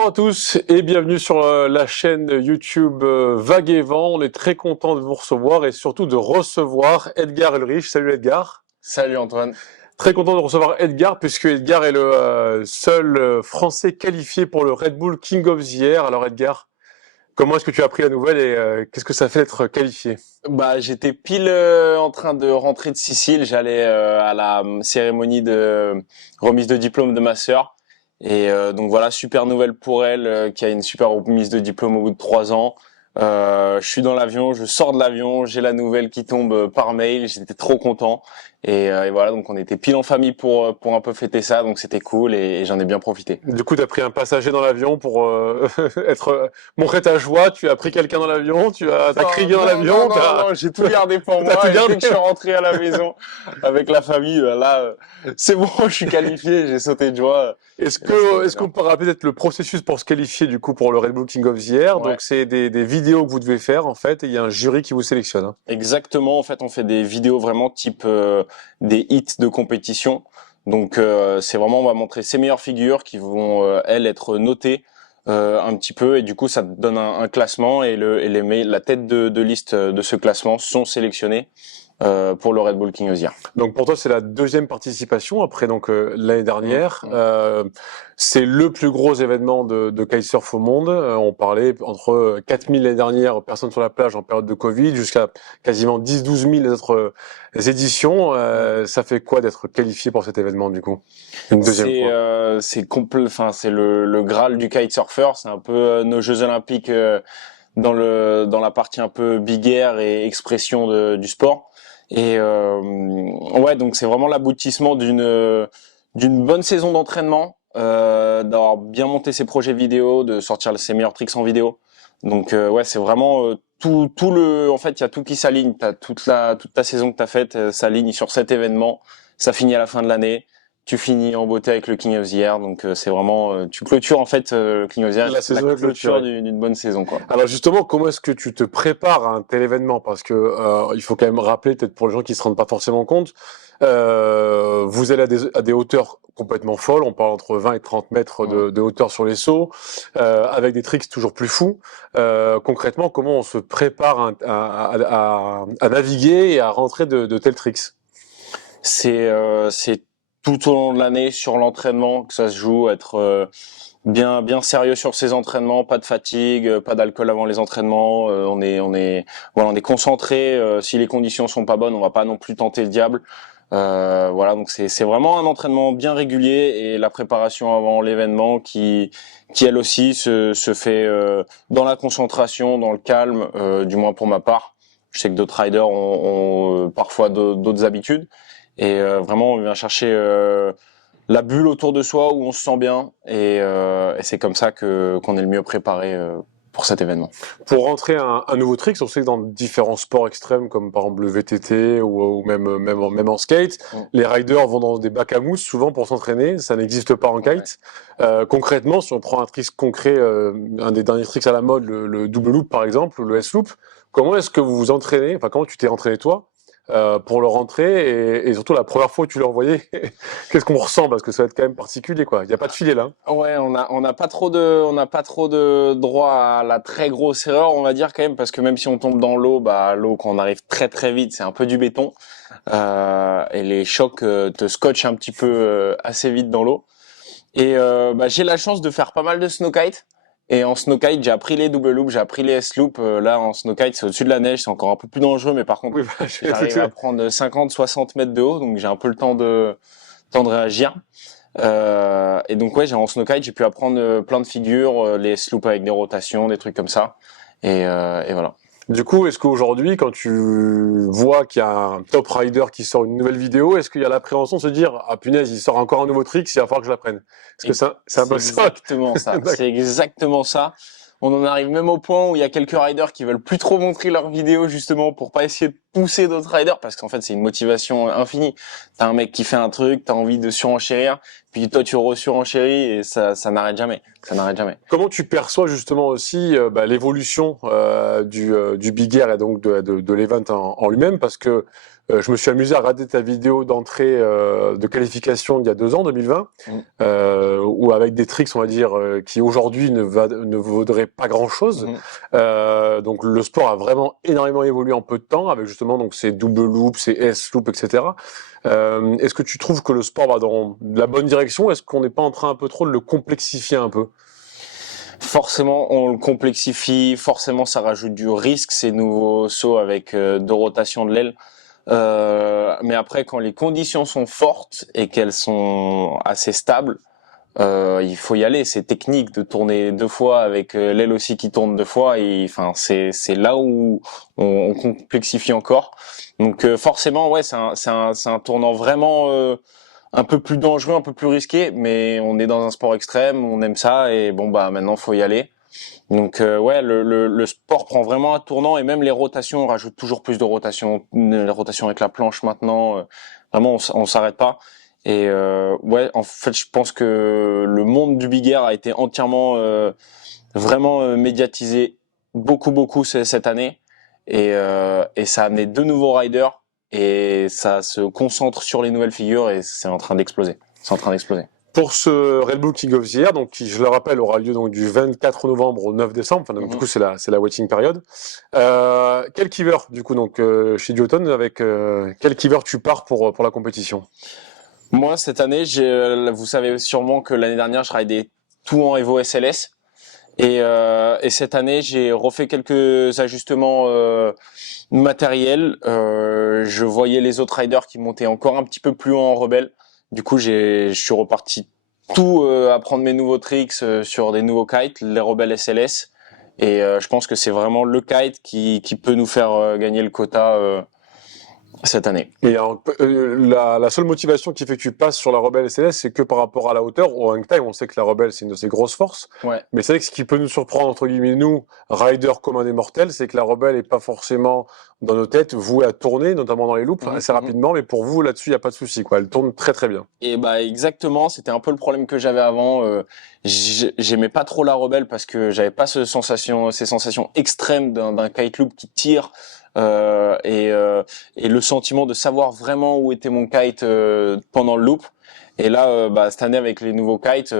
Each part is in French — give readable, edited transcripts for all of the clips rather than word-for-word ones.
Bonjour à tous et bienvenue sur la chaîne YouTube Vague et Vent. On est très content de vous recevoir et surtout de recevoir Edgar Ulrich. Salut Edgar. Salut Antoine. Très content de recevoir Edgar puisque Edgar est le seul Français qualifié pour le Red Bull King of the Year. Alors Edgar, comment est-ce que tu as appris la nouvelle et qu'est-ce que ça fait d'être qualifié? J'étais pile en train de rentrer de Sicile. J'allais à la cérémonie de remise de diplôme de ma sœur. Donc voilà, super nouvelle pour elle qui a une super remise de diplôme au bout de 3 ans. Je suis dans l'avion, je sors de l'avion, j'ai la nouvelle qui tombe par mail. J'étais trop content. Et voilà, donc on était pile en famille pour un peu fêter ça. Donc c'était cool et j'en ai bien profité. Du coup, tu as pris un passager dans l'avion pour montrer ta joie. Tu as pris quelqu'un dans l'avion, t'as crié dans l'avion. Non, j'ai tout gardé pour moi. Et dès que je suis rentré à la maison avec la famille, c'est bon, je suis qualifié, j'ai sauté de joie. Est-ce qu'on peut rappeler peut-être le processus pour se qualifier du coup pour le Red Bull King of the Year? Ouais. Donc c'est des vidéos que vous devez faire en fait et il y a un jury qui vous sélectionne. Hein. Exactement, en fait, on fait des vidéos vraiment type des hits de compétition. Donc c'est vraiment, on va montrer ses meilleures figures qui vont elles être notées un petit peu et du coup ça donne un classement et la tête de liste de ce classement sont sélectionnées pour le Red Bull King of the Year. Donc pour toi c'est la deuxième participation après donc l'année dernière. C'est le plus gros événement de kitesurf au monde. On parlait entre 4000 l'année dernière personnes sur la plage en période de Covid jusqu'à quasiment 10-12 000 les autres éditions. Ça fait quoi d'être qualifié pour cet événement du coup? Une deuxième fois. C'est complet, enfin c'est le Graal du kitesurfer. C'est un peu nos Jeux Olympiques dans la partie un peu big air et expression du sport. Ouais, donc c'est vraiment l'aboutissement d'une bonne saison d'entraînement, d'avoir bien monté ses projets vidéo, de sortir ses meilleurs tricks en vidéo. Donc ouais, c'est vraiment en fait, il y a tout qui s'aligne. T'as toute ta saison que t'as faite s'aligne sur cet événement. Ça finit à la fin de l'année. Tu finis en beauté avec le King of the Year, donc c'est vraiment tu clôtures en fait le King of the Year, la clôture d'une bonne saison quoi. Alors justement, comment est-ce que tu te prépares à un tel événement? Parce que il faut quand même rappeler, peut-être pour les gens qui se rendent pas forcément compte, vous allez à des hauteurs complètement folles. On parle entre 20 et 30 mètres de hauteur sur les sauts, avec des tricks toujours plus fous. Concrètement, comment on se prépare à naviguer et à rentrer de tels tricks? C'est tout au long de l'année sur l'entraînement que ça se joue, être bien sérieux sur ses entraînements, pas de fatigue, pas d'alcool avant les entraînements, on est concentré, si les conditions sont pas bonnes, on va pas non plus tenter le diable. Voilà, donc c'est vraiment un entraînement bien régulier et la préparation avant l'événement qui elle aussi se fait dans la concentration, dans le calme, du moins pour ma part. Je sais que d'autres riders ont parfois d'autres habitudes. Vraiment, on vient chercher la bulle autour de soi où on se sent bien. Et c'est comme ça qu'on est le mieux préparé pour cet événement. Pour rentrer un nouveau trick, on sait que dans différents sports extrêmes, comme par exemple le VTT ou même en skate, les riders vont dans des bacs à mousse souvent pour s'entraîner. Ça n'existe pas en kite. Concrètement, si on prend un trick concret, un des derniers tricks à la mode, le double loop par exemple, ou le S-loop, comment est-ce que vous vous entraînez? Enfin, comment tu t'es entraîné toi? Pour le rentrer et surtout la première fois que tu l'as envoyé, qu'est-ce qu'on ressent parce que ça va être quand même particulier quoi. Il n'y a pas de filet là. Ouais, on n'a pas trop de droit à la très grosse erreur, on va dire quand même, parce que même si on tombe dans l'eau, l'eau quand on arrive très très vite, c'est un peu du béton et les chocs te scotchent un petit peu assez vite dans l'eau. J'ai la chance de faire pas mal de snowkite. Et en snowkite, j'ai appris les double loops, j'ai appris les S-loops. Là, en snowkite, c'est au-dessus de la neige, c'est encore un peu plus dangereux, mais par contre, j'arrive à prendre 50, 60 mètres de haut, donc j'ai un peu le temps de réagir. Et donc ouais, en snowkite, j'ai pu apprendre plein de figures, les S-loops avec des rotations, des trucs comme ça. Et voilà. Du coup, est-ce qu'aujourd'hui, quand tu vois qu'il y a un top rider qui sort une nouvelle vidéo, est-ce qu'il y a l'appréhension de se dire, ah punaise, il sort encore un nouveau trick, il va falloir que je l'apprenne? Est-ce que c'est un peu ça? Exactement ça. C'est exactement ça. On en arrive même au point où il y a quelques riders qui veulent plus trop montrer leurs vidéos justement pour pas essayer de pousser d'autres riders parce qu'en fait c'est une motivation infinie. T'as un mec qui fait un truc, t'as envie de surenchérir, puis toi tu re-surenchéris et ça n'arrête jamais. Ça n'arrête jamais. Comment tu perçois justement aussi l'évolution du big air et donc de l'event en lui-même parce que Je me suis amusé à regarder ta vidéo d'entrée de qualification d'il y a 2 ans, 2020, où avec des tricks, on va dire, qui aujourd'hui ne vaudraient pas grand-chose. Donc le sport a vraiment énormément évolué en peu de temps, avec justement donc ces double loops, ces S-loops, etc. Est-ce que tu trouves que le sport va dans la bonne direction? Est-ce qu'on n'est pas en train un peu trop de le complexifier un peu? Forcément, on le complexifie. Forcément, ça rajoute du risque, ces nouveaux sauts avec 2 rotations de l'aile. Mais après, quand les conditions sont fortes et qu'elles sont assez stables, il faut y aller. C'est technique de tourner 2 fois avec l'aile aussi qui tourne 2 fois. Et enfin, c'est là où on complexifie encore. Donc forcément, ouais, c'est un tournant vraiment un peu plus dangereux, un peu plus risqué. Mais on est dans un sport extrême, on aime ça et bon bah maintenant faut y aller. Donc ouais, le sport prend vraiment un tournant et même les rotations, on rajoute toujours plus de rotations, les rotations avec la planche maintenant, vraiment on s'arrête pas. Et ouais, en fait, je pense que le monde du big air a été entièrement vraiment médiatisé beaucoup cette année et ça a amené 2 nouveaux riders et ça se concentre sur les nouvelles figures et c'est en train d'exploser. C'est en train d'exploser. Pour ce Red Bull King of the Year, donc qui, je le rappelle, aura lieu donc du 24 novembre au 9 décembre. Enfin, donc, du coup, c'est la waiting period. Quel keeper, du coup, donc chez Duotone, avec quel keeper tu pars pour la compétition? Moi, cette année, vous savez sûrement que l'année dernière, je raidais tout en Evo SLS. Et cette année, j'ai refait quelques ajustements matériels. Je voyais les autres riders qui montaient encore un petit peu plus haut en rebelle. Du coup, je suis reparti tout apprendre mes nouveaux tricks sur des nouveaux kites, les rebelles SLS. Et je pense que c'est vraiment le kite qui peut nous faire gagner le quota cette année. Et la seule motivation qui fait que tu passes sur la Rebelle SLS, c'est que par rapport à la hauteur. Au hang time, on sait que la Rebelle, c'est une de ses grosses forces. Ouais. Mais c'est vrai que ce qui peut nous surprendre, entre guillemets, nous, riders communs des mortels, c'est que la Rebelle est pas forcément dans nos têtes vouée à tourner, notamment dans les loops, assez rapidement. Mais pour vous, là-dessus, il n'y a pas de souci, quoi. Elle tourne très très bien. Et bah exactement, c'était un peu le problème que j'avais avant. J'aimais pas trop la Rebelle parce que j'avais pas ces sensations extrêmes d'un kite loop qui tire et le sentiment de savoir vraiment où était mon kite pendant le loop. Et là, bah cette année avec les nouveaux kites,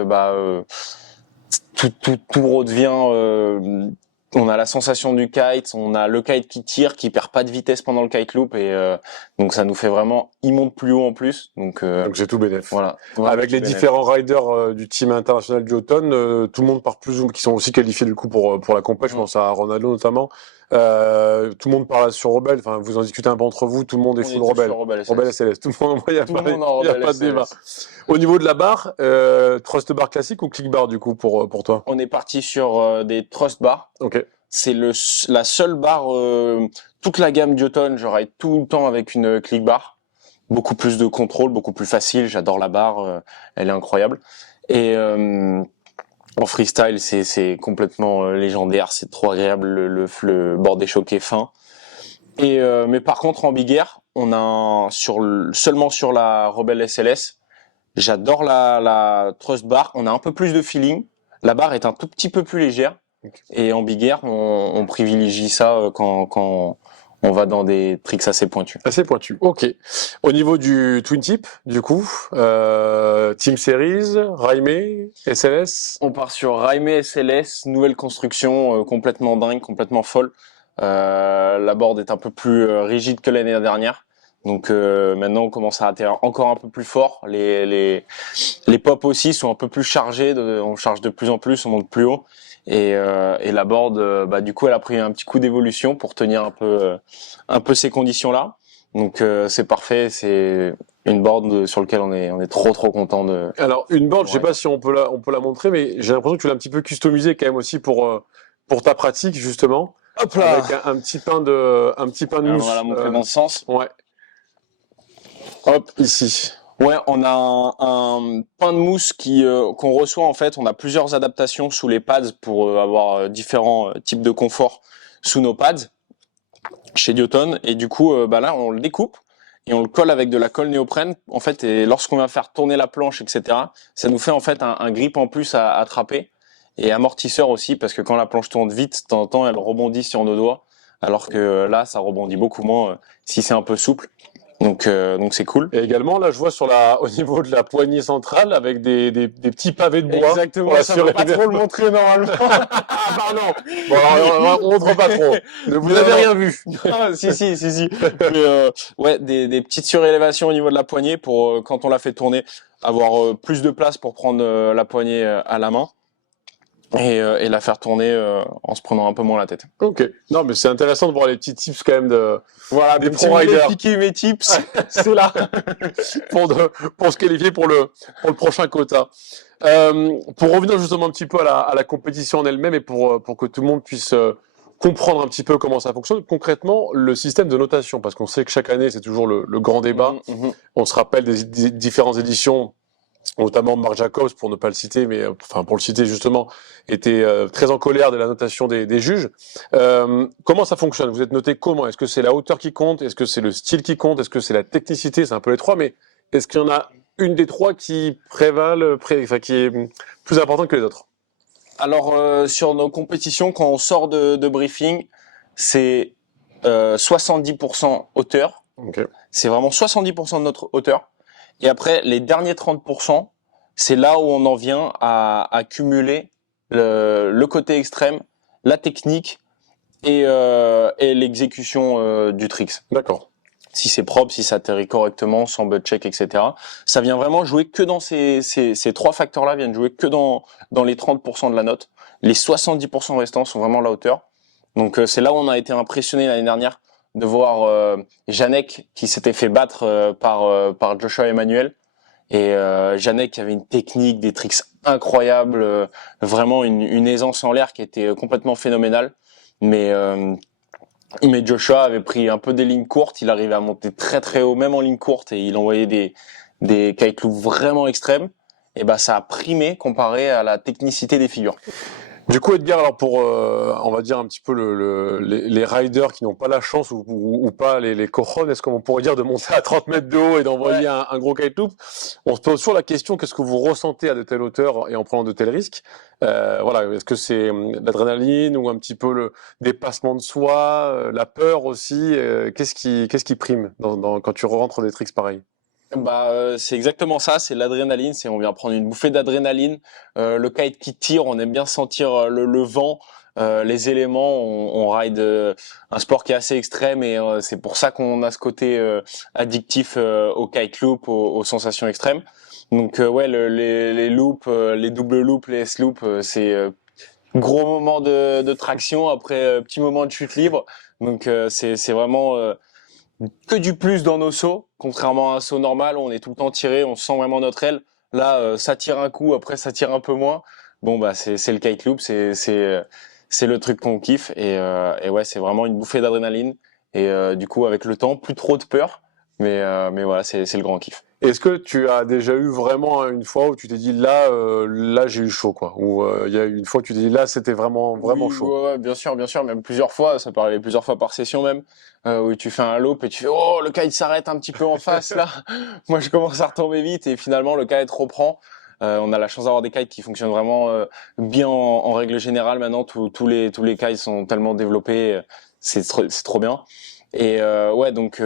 tout redevient. On a la sensation du kite, on a le kite qui tire, qui perd pas de vitesse pendant le kite loop et donc ça nous fait vraiment, il monte plus haut en plus. Donc j'ai tout bénef. Voilà. Avec les différents riders du team international du automne, tout le monde part plus ou moins, qui sont aussi qualifiés du coup pour la compète. Je pense à Ronaldo notamment. Tout le monde parle sur Rebelle. Enfin, vous en discutez un peu entre vous. Tout le monde est full Rebelle. Rebelle SLS. Tout le monde, il n'y a pas de débat. Au niveau de la barre, thrust bar classique ou click bar du coup pour toi? On est parti sur des thrust bars. Ok. C'est la seule barre, toute la gamme Duotone, je ride tout le temps avec une click bar. Beaucoup plus de contrôle, beaucoup plus facile. J'adore la barre, elle est incroyable. Et en freestyle, c'est complètement légendaire. C'est trop agréable, le bord des chocs est fin. Mais par contre, en big air, on a seulement sur la Rebelle SLS. J'adore la thrust bar. On a un peu plus de feeling. La barre est un tout petit peu plus légère. Et en big air, on privilégie ça quand on va dans des tricks assez pointus. Assez pointus, ok. Au niveau du Twin Tip, du coup, Team Series, Raimé, SLS? On part sur Raimé SLS, nouvelle construction complètement dingue, complètement folle. La board est un peu plus rigide que l'année dernière. Donc maintenant on commence à atterrir encore un peu plus fort. Les pops aussi sont un peu plus chargés, on charge de plus en plus, on monte plus haut. Et la board, du coup, elle a pris un petit coup d'évolution pour tenir un peu ces conditions-là. Donc c'est parfait, c'est une board sur laquelle on est trop content de. Alors une board, je sais pas si on peut la montrer, mais j'ai l'impression que tu l'as un petit peu customisée quand même aussi pour ta pratique justement. Hop là. Avec un petit pain de mousse. On va la montrer dans ce sens. Ouais. Hop, ici. Ouais, on a un pain de mousse qu'on reçoit en fait. On a plusieurs adaptations sous les pads pour avoir différents types de confort sous nos pads chez Duotone. Et du coup, là, on le découpe et on le colle avec de la colle néoprène. En fait, et lorsqu'on va faire tourner la planche, etc., ça nous fait en fait un grip en plus à attraper et amortisseur aussi parce que quand la planche tourne vite, de temps en temps, elle rebondit sur nos doigts. Alors que là, ça rebondit beaucoup moins si c'est un peu souple. Donc c'est cool. Et également, là, je vois au niveau de la poignée centrale avec des petits pavés de bois. Exactement, ça ne va pas trop le montrer normalement. Ah pardon. Bon, alors, on montre pas trop. Vous n'avez rien vu. Si. Mais, ouais, des petites surélévations au niveau de la poignée pour quand on la fait tourner, avoir plus de place pour prendre la poignée à la main. Et la faire tourner en se prenant un peu moins la tête. Ok. Non, mais c'est intéressant de voir les petits tips quand même des pro Si vous voulez riders. piquer mes tips, c'est là. pour se qualifier pour le prochain quota. Pour revenir justement un petit peu à la compétition en elle-même et pour que tout le monde puisse comprendre un petit peu comment ça fonctionne, concrètement, le système de notation, parce qu'on sait que chaque année, c'est toujours le grand débat. On se rappelle des différentes éditions, notamment Marc Jacobs, pour ne pas le citer, mais enfin pour le citer justement, était très en colère de la notation des juges. Comment ça fonctionne? Vous êtes noté comment? Est-ce que c'est la hauteur qui compte? Est-ce que c'est le style qui compte? Est-ce que c'est la technicité? C'est un peu les trois, mais est-ce qu'il y en a une des trois qui qui est plus importante que les autres? Alors sur nos compétitions, quand on sort de briefing, c'est 70% hauteur. Okay. C'est vraiment 70% de notre hauteur. Et après, les derniers 30%, c'est là où on en vient à cumuler le côté extrême, la technique et l'exécution du tricks. D'accord. Si c'est propre, si ça atterrit correctement, sans butt check, etc. Ça vient vraiment jouer que dans ces trois facteurs-là, viennent jouer que dans les 30% de la note. Les 70% restants sont vraiment la hauteur. Donc c'est là où on a été impressionné l'année dernière de voir Janek qui s'était fait battre par Joshua Emmanuel. Et Janek qui avait une technique, des tricks incroyables, vraiment une aisance en l'air qui était complètement phénoménale. Mais Joshua avait pris un peu des lignes courtes, il arrivait à monter très très haut, même en ligne courte, et il envoyait des kite loops vraiment extrêmes. Et bah ça a primé comparé à la technicité des figures. Du coup, Edgar, alors pour, on va dire un petit peu les riders qui n'ont pas la chance ou pas les cojones, est-ce qu'on pourrait dire de monter à 30 mètres de haut et d'envoyer un gros kite loop? On se pose toujours la question, qu'est-ce que vous ressentez à de telles hauteurs et en prenant de tels risques? Voilà, est-ce que c'est l'adrénaline ou un petit peu le dépassement de soi, la peur aussi? Qu'est-ce qui prime quand tu rentres des tricks pareils? Bah c'est exactement ça, c'est l'adrénaline, on vient prendre une bouffée d'adrénaline, le kite qui tire, on aime bien sentir le vent, les éléments, on ride un sport qui est assez extrême et c'est pour ça qu'on a ce côté addictif au kite loop, aux sensations extrêmes. Donc ouais, les loops, les double loops, les S loops, c'est gros moment de traction après petit moment de chute libre. Donc c'est vraiment que du plus dans nos sauts, contrairement à un saut normal où on est tout le temps tiré, on sent vraiment notre aile. Là, ça tire un coup, après ça tire un peu moins. Bon bah c'est le kite loop, c'est le truc qu'on kiffe et ouais, c'est vraiment une bouffée d'adrénaline et du coup avec le temps, plus trop de peur, mais voilà, c'est le grand kiff. Est-ce que tu as déjà eu vraiment une fois où tu t'es dit là j'ai eu chaud quoi, ou il y a eu une fois où tu t'es dit là c'était vraiment Oui, chaud. ouais, bien sûr, même plusieurs fois, ça peut arriver plusieurs fois par session même, où tu fais un loop et tu fais oh le kite s'arrête un petit peu en face là, moi je commence à retomber vite et finalement le kite reprend. On a la chance d'avoir des kites qui fonctionnent vraiment bien en règle générale maintenant, tous les kites sont tellement développés, c'est trop bien. Et ouais donc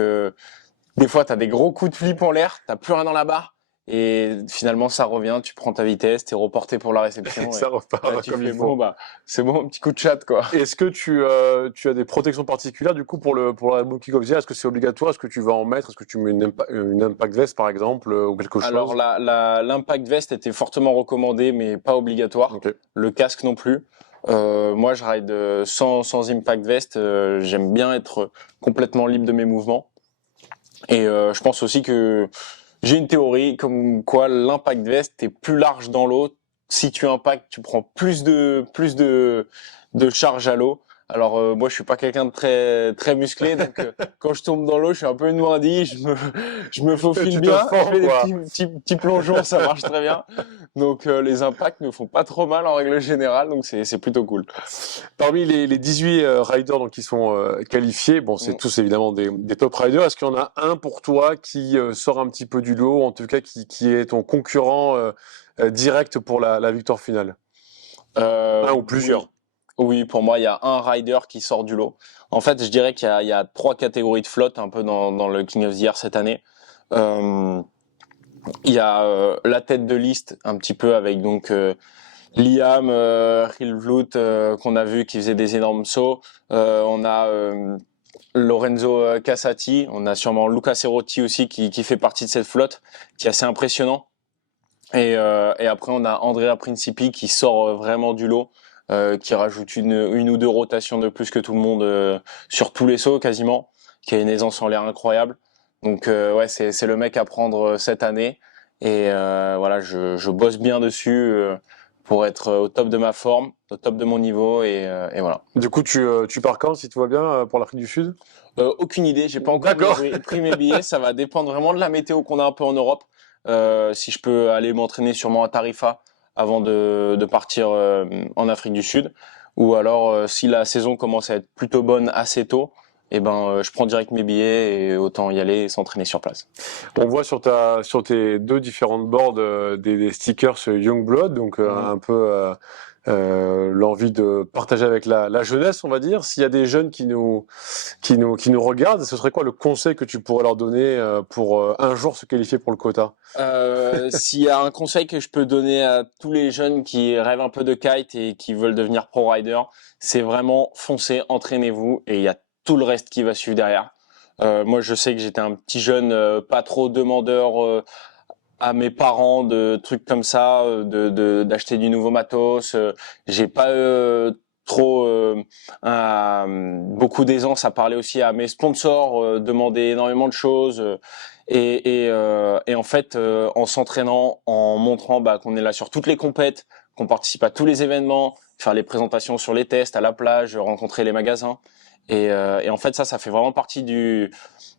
des fois t'as des gros coups de flip en l'air, t'as plus rien dans la barre. Et finalement, ça revient, tu prends ta vitesse, t'es reporté pour la réception. Ça repart Là, tu comme fais il faut. bon, bah, c'est bon, un petit coup de chat, quoi. Est-ce que tu as des protections particulières du coup pour la booking of the year? Est-ce que c'est obligatoire? Est-ce que tu vas en mettre? Est-ce que tu mets une impact vest par exemple ou quelque Alors, chose? l'impact vest était fortement recommandé, mais pas obligatoire. Ok. Le casque non plus. Moi, je ride sans impact vest. J'aime bien être complètement libre de mes mouvements. Et je pense aussi que j'ai une théorie comme quoi l'impact vest est plus large dans l'eau. Si tu impactes, tu prends plus de charge à l'eau. Alors moi je suis pas quelqu'un de très musclé donc quand je tombe dans l'eau je suis un peu une noindie, je me faufile Tu te bien, je fends, fais des quoi. petits plongeons, ça marche très bien. Donc les impacts ne font pas trop mal en règle générale donc c'est plutôt cool. Parmi les 18 riders donc, qui sont qualifiés, bon, c'est Mm. tous évidemment des top riders. Est-ce qu'il y en a un pour toi qui sort un petit peu du lot, en tout cas qui est ton concurrent direct pour la victoire finale? Un ou plusieurs? Oui. Oui, pour moi, il y a un rider qui sort du lot. En fait, je dirais qu'il y a 3 catégories de flotte un peu dans le King of the Year cette année. Euh, il y a la tête de liste un petit peu avec donc Liam, Hilvloot qu'on a vu qui faisait des énormes sauts. On a Lorenzo Cassati, on a sûrement Luca Cerotti aussi qui fait partie de cette flotte, qui est assez impressionnant. Et après on a Andrea Principi qui sort vraiment du lot, qui rajoute une ou deux rotations de plus que tout le monde sur tous les sauts quasiment, qui a une aisance en l'air incroyable. Donc ouais, c'est le mec à prendre cette année. Et voilà, je bosse bien dessus pour être au top de ma forme, au top de mon niveau et voilà. Du coup, tu pars quand, si tout va bien, pour l'Afrique du Sud? Aucune idée, j'ai pas encore pris mes billets, ça va dépendre vraiment de la météo qu'on a un peu en Europe. Si je peux aller m'entraîner sûrement à Tarifa avant de partir en Afrique du Sud, ou alors si la saison commence à être plutôt bonne assez tôt, eh ben je prends direct mes billets et autant y aller et s'entraîner sur place. On voit sur tes deux différentes boards des stickers Youngblood, donc un peu l'envie de partager avec la jeunesse, on va dire. S'il y a des jeunes qui nous regardent, ce serait quoi le conseil que tu pourrais leur donner pour un jour se qualifier pour le quota? S'il y a un conseil que je peux donner à tous les jeunes qui rêvent un peu de kite et qui veulent devenir pro rider, c'est vraiment foncez, entraînez-vous et il y a tout le reste qui va suivre derrière. Moi, je sais que j'étais un petit jeune pas trop demandeur à mes parents de trucs comme ça, d'acheter du nouveau matos. J'ai pas trop beaucoup d'aisance à parler aussi à mes sponsors, demander énormément de choses. Et en fait, en s'entraînant, en montrant qu'on est là sur toutes les compètes, qu'on participe à tous les événements, faire les présentations sur les tests, à la plage, rencontrer les magasins. Et en fait, ça fait vraiment partie de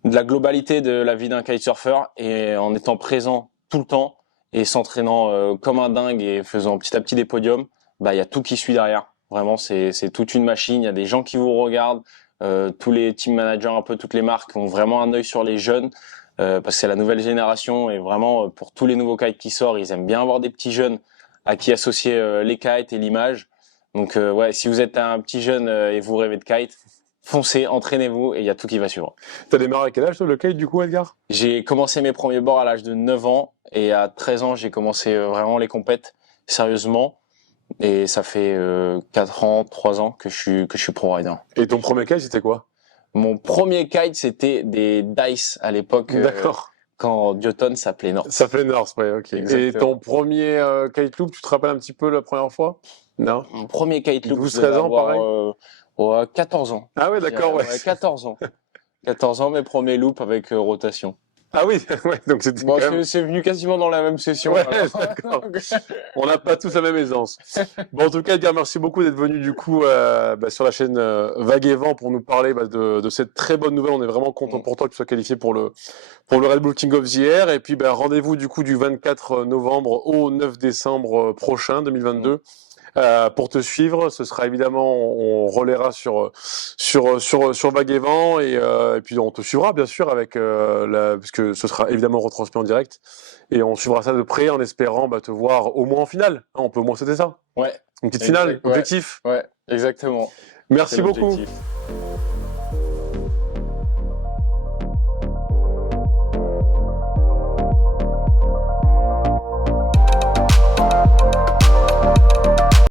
la globalité de la vie d'un kitesurfer. Et en étant présent tout le temps et s'entraînant comme un dingue et faisant petit à petit des podiums, il y a tout qui suit derrière. Vraiment, c'est toute une machine. Il y a des gens qui vous regardent. Tous les team managers, un peu toutes les marques ont vraiment un œil sur les jeunes. Parce que c'est la nouvelle génération et vraiment pour tous les nouveaux kites qui sortent, ils aiment bien avoir des petits jeunes à qui associer les kites et l'image. Donc ouais, si vous êtes un petit jeune et vous rêvez de kite, foncez, entraînez-vous et il y a tout qui va suivre. T'as démarré à quel âge toi, le kite du coup, Edgar? J'ai commencé mes premiers bords à l'âge de 9 ans et à 13 ans, j'ai commencé vraiment les compètes sérieusement. Et ça fait 4 ans, 3 ans que je suis pro rider. Et ton premier kite, c'était quoi? Mon premier kite, c'était des Dice à l'époque. D'accord. Quand Dioton s'appelait North. Ça fait North, ouais, ok. Exactement. Et ton premier kite loop, tu te rappelles un petit peu la première fois? Non? Mon premier kite loop, 12-13 ans, pareil? 14 ans. Ah ouais, d'accord, ouais. 14 ans. 14 ans, mes premiers loops avec rotation. Ah oui, ouais, donc c'était Bon, quand même... c'est venu quasiment dans la même session. Ouais, d'accord. On n'a pas tous la même aisance. Bon, en tout cas, Edgar, merci beaucoup d'être venu du coup sur la chaîne Vague et Vent pour nous parler de cette très bonne nouvelle. On est vraiment content pour toi que tu sois qualifié pour le Red Bull King of the Year. Et puis, rendez-vous du coup du 24 novembre au 9 décembre prochain, 2022. Pour te suivre, ce sera évidemment, on relaiera sur Vague et Vent et puis on te suivra bien sûr avec parce que ce sera évidemment retransmis en direct et on suivra ça de près en espérant te voir au moins en finale. Hein, on peut au moins c'était ça. Ouais. Une petite finale, ouais. objectif. Ouais, exactement. Merci beaucoup.